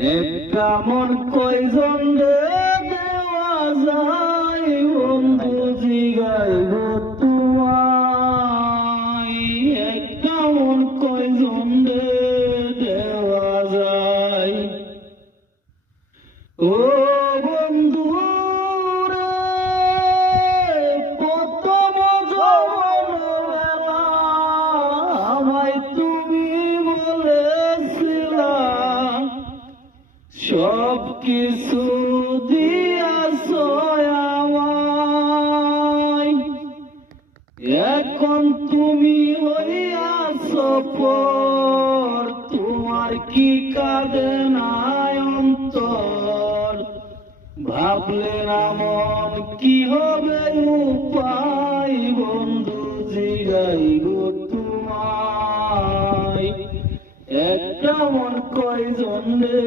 একটা মন কয়জন রে দেওয়া যায় বন্ধু জিগাই গো তোমায়। একটা মন কয়জন রে দেওয়া যায়। ও বন্ধু রে প্রথম জন্মবেলা আমায় তুমি বলেছিলা সব কিছু দিয়াছ আমায়। এখন তুমি হইয়াছ পর তোমার কি কাঁদে নাই অন্তর। ভাবলে না মন কি হবে উপায় বন্ধু জিগাই গো তোমায়। একটা মন কয়জন রে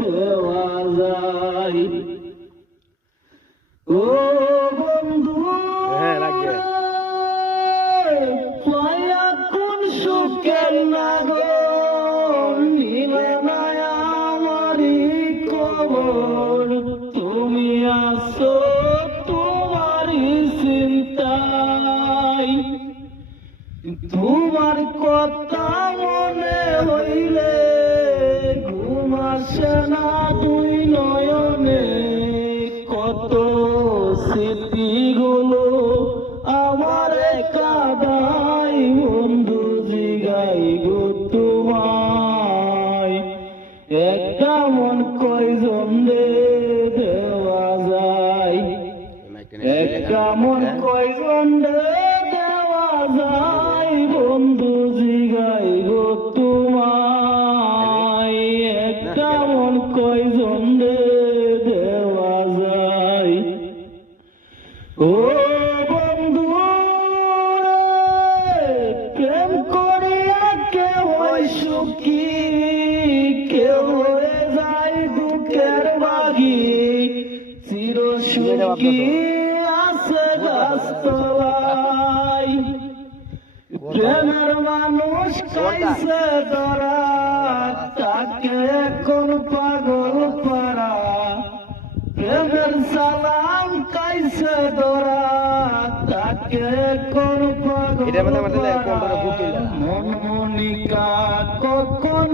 দেওয়া যায়। ও বন্ধু পায়া কোন সুখের নাগর নিলে না আমারই খবর। তুমি আসো তোমারই চিন্তায়। তোমার কথা মনে হইলে ঘুম আসে না দুই নয়নে। কত স্মৃতিগুলো আমার কাদাই বন্ধু জিগাই গো তোমায়। একটা মন কয়জন রে দেওয়া যায়। একটা মন কয়জন রে দেওয়া যায় বন্ধু জিগাই গো তোমায়। একটা মন কয়জন রে দেওয়া যায়। ও বন্ধু প্রেম করিয়া কেউ হয় সুখী কেউ হয়ে যায় দুঃখের বাগি। চির সুখী আছে গাছতলায়। প্রেমের মানুষ কাইছে ধরা তাকে এখন পাগল পারা। প্রেমের সালাম কাইছে ধরা তাকে এখন পাগল পারা। মন মনিকা কখন